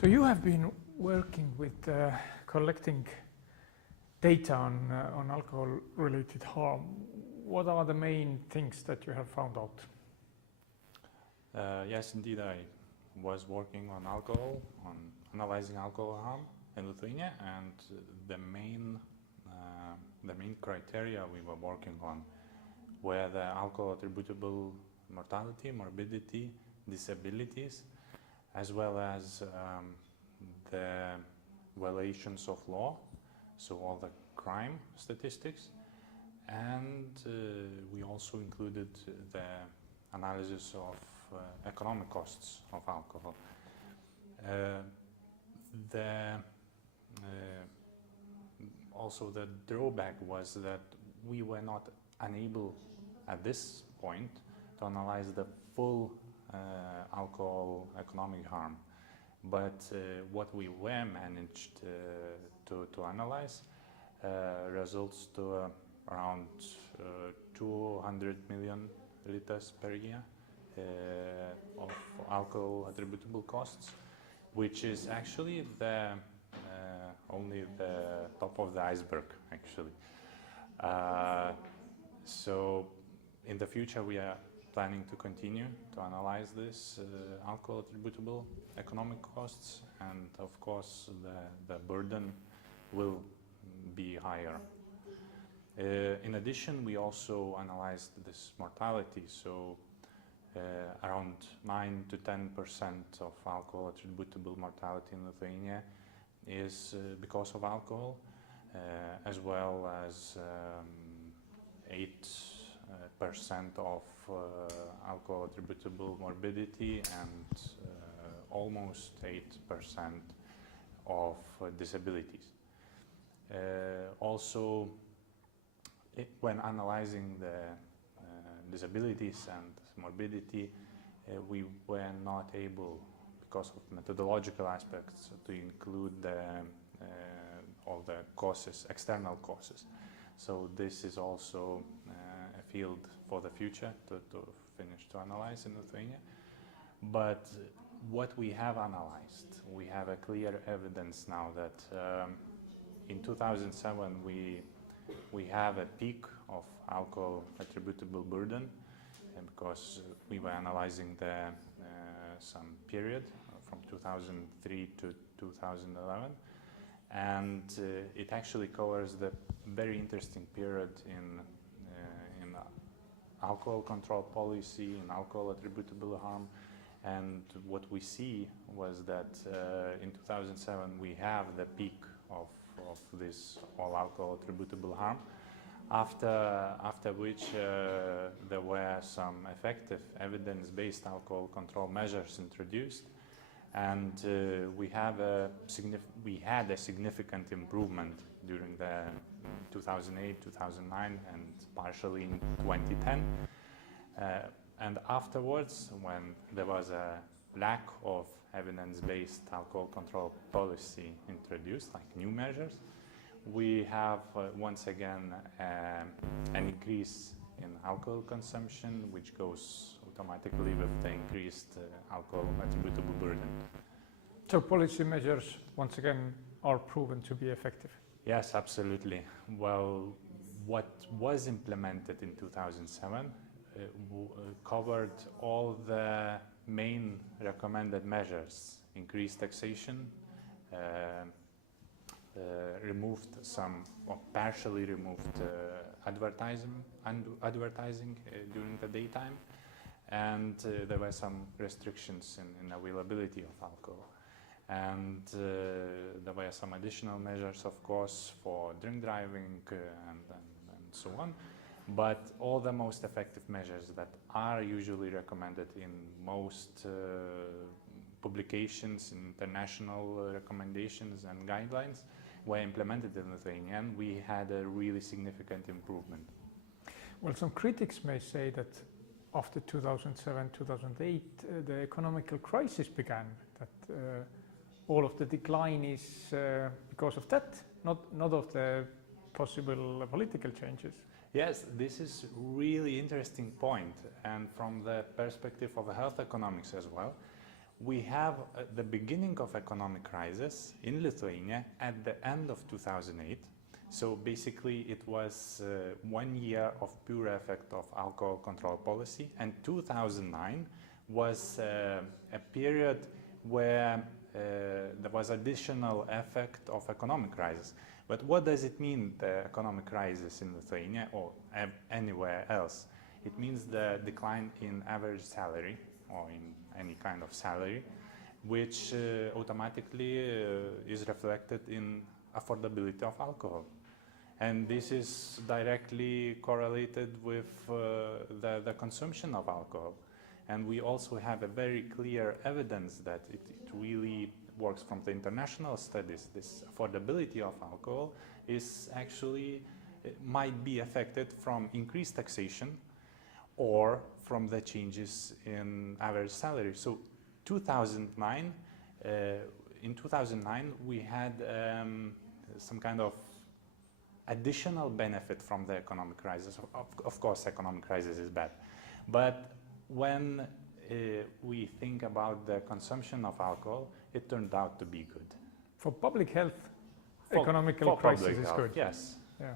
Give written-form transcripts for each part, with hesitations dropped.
So you have been working with collecting data on alcohol-related harm. What are the main things that you have found out? Yes, indeed, I was working on alcohol, on analyzing alcohol harm in Lithuania, and the main criteria we were working on were the alcohol attributable mortality, morbidity, disabilities, as well as the violations of law, so all the crime statistics, and we also included the analysis of economic costs of alcohol. Also the drawback was that we were not unable at this point to analyze the full alcohol economic harm, but what we were managed to analyze results to around 200 million liters per year of alcohol attributable costs, which is actually only the top of the iceberg, actually. So in the future we are planning to continue to analyze this alcohol attributable economic costs, and of course the burden will be higher. In addition, we also analyzed this mortality, so around 9 to 10% of alcohol attributable mortality in Lithuania is because of alcohol, as well as 8% of alcohol attributable morbidity and almost 8% of disabilities. Also, when analyzing the disabilities and morbidity, we were not able, because of methodological aspects, to include all the causes, external causes. So this is also a field for the future to finish to analyze in Lithuania. But what we have analyzed, we have a clear evidence now that in 2007 we have a peak of alcohol attributable burden, because we were analyzing some period from 2003 to 2011, and it actually covers the very interesting period in alcohol control policy, in alcohol attributable harm. And what we see was that in 2007 we have the peak of this all alcohol attributable harm, after which there were some effective evidence-based alcohol control measures introduced, and we had a significant improvement during the 2008, 2009, and partially in 2010. And afterwards, when there was a lack of evidence-based alcohol control policy introduced, like new measures, we have once again an increase in alcohol consumption, which goes automatically with the increased alcohol attributable burden. So policy measures, once again, are proven to be effective? Yes, absolutely. Well, what was implemented in 2007 covered all the main recommended measures: increased taxation, removed some, or partially removed advertising during the daytime, and there were some restrictions in availability of alcohol. And there were some additional measures, of course, for drink driving and so on. But all the most effective measures that are usually recommended in most publications, international recommendations and guidelines, were implemented in Lithuania, and we had a really significant improvement. Well, some critics may say that after 2007-2008, the economical crisis began, that all of the decline is because of that, not of the possible political changes. Yes, this is really interesting point, and from the perspective of health economics as well, we have the beginning of economic crisis in Lithuania at the end of 2008. So basically it was 1 year of pure effect of alcohol control policy, and 2009 was a period where there was additional effect of economic crisis. But what does it mean, the economic crisis in Lithuania or anywhere else? It means the decline in average salary or in any kind of salary, which automatically is reflected in affordability of alcohol. And this is directly correlated with the consumption of alcohol. And we also have a very clear evidence that it really works from the international studies. This affordability of alcohol is actually, might be affected from increased taxation or from the changes in average salary. So 2009, in 2009 we had some kind of additional benefit from the economic crisis. Of course, economic crisis is bad. But when we think about the consumption of alcohol, it turned out to be good. For public health, economical crisis is good. Yes. Yeah.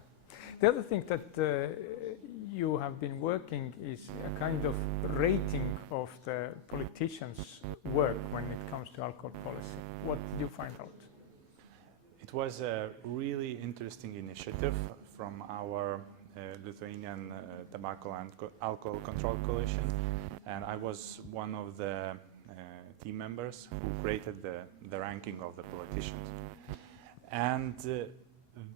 The other thing that you have been working is a kind of rating of the politicians' work when it comes to alcohol policy. What did you find out? It was a really interesting initiative from our Lithuanian Tobacco and Alcohol Control Coalition, and I was one of the team members who created the ranking of the politicians. And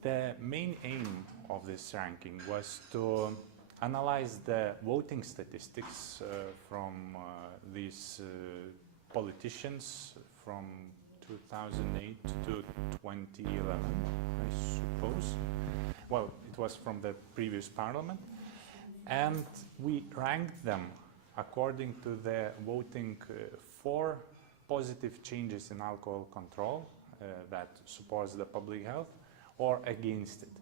the main aim of this ranking was to analyze the voting statistics from these politicians from 2008 to 2011, I suppose. Well, it was from the previous parliament. And we ranked them according to the voting for positive changes in alcohol control that supports the public health or against it.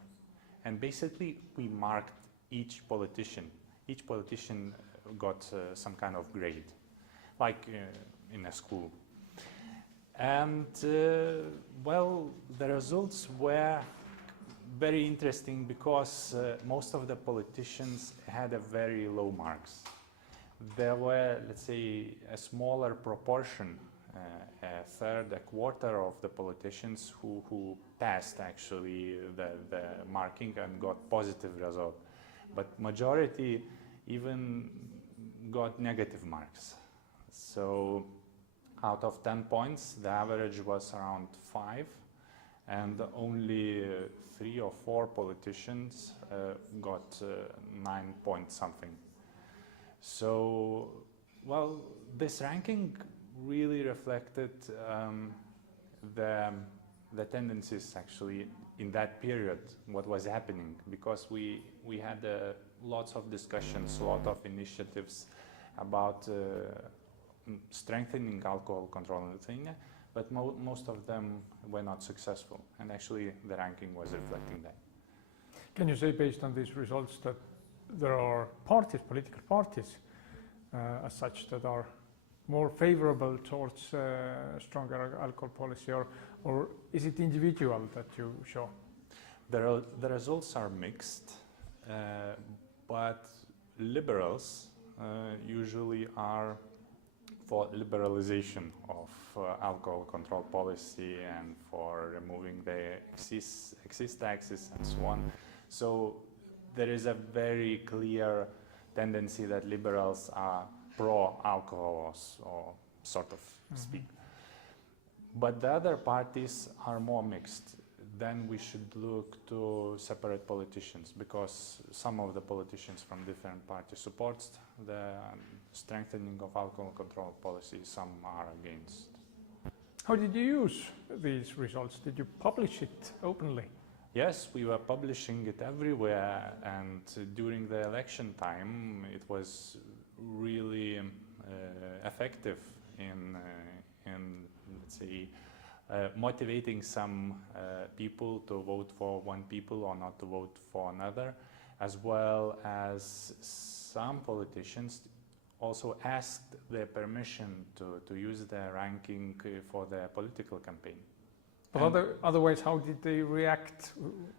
And basically we marked each politician. Each politician got some kind of grade, like in a school. And well, the results were very interesting because most of the politicians had a very low marks. There were, let's say, a smaller proportion, a third, a quarter of the politicians who passed actually the marking and got positive result. But majority even got negative marks. So out of 10 points, the average was around 5, and only 3 or 4 politicians got 9 point something. So, well, this ranking really reflected the tendencies actually in that period, what was happening, because we had lots of discussions, a lot of initiatives about strengthening alcohol control in Lithuania, but most of them were not successful, and actually the ranking was reflecting that. Can you say, based on these results, that there are parties, political parties, as such, that are more favorable towards stronger alcohol policy, or is it individual that you show? The results are mixed, but liberals usually are for liberalization of alcohol control policy and for removing the excise taxes and so on. So there is a very clear tendency that liberals are pro-alcohol or sort of speak. But the other parties are more mixed. Then we should look to separate politicians, because some of the politicians from different parties support the strengthening of alcohol control policy, some are against. How did you use these results? Did you publish it openly? Yes, we were publishing it everywhere, and during the election time it was really effective in let's say, motivating some people to vote for one people or not to vote for another, as well as some politicians also asked their permission to use their ranking for their political campaign. But otherwise, how did they react?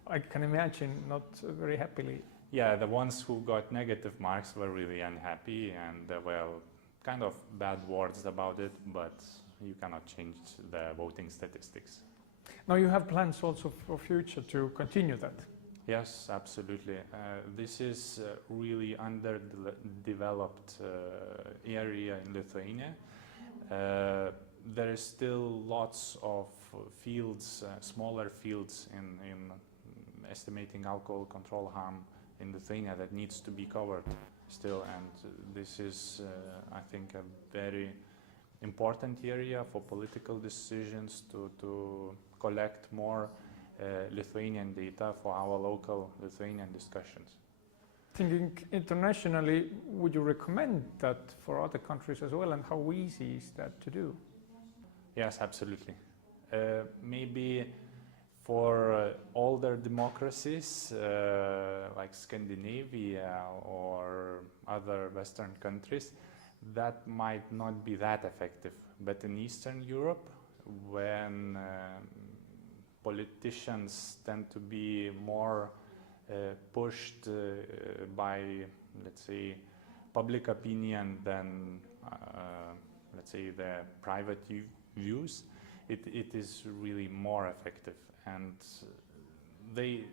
I can imagine not very happily. Yeah, the ones who got negative marks were really unhappy, and there were kind of bad words about it, but you cannot change the voting statistics. Now you have plans also for future to continue that. Yes, absolutely. This is really underdeveloped area in Lithuania. There is still lots of fields, smaller fields in estimating alcohol control harm in Lithuania that needs to be covered still, and this is, I think, a very important area for political decisions to collect more Lithuanian data for our local Lithuanian discussions. Thinking internationally, would you recommend that for other countries as well, and how easy is that to do? Yes, absolutely. Maybe for older democracies like Scandinavia or other Western countries, that might not be that effective. But in Eastern Europe, when politicians tend to be more pushed by, let's say, public opinion than, let's say, their private views, it is really more effective. And they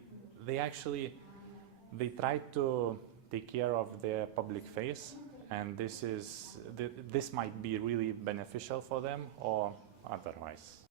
try to take care of their public face, and this might be really beneficial for them or otherwise.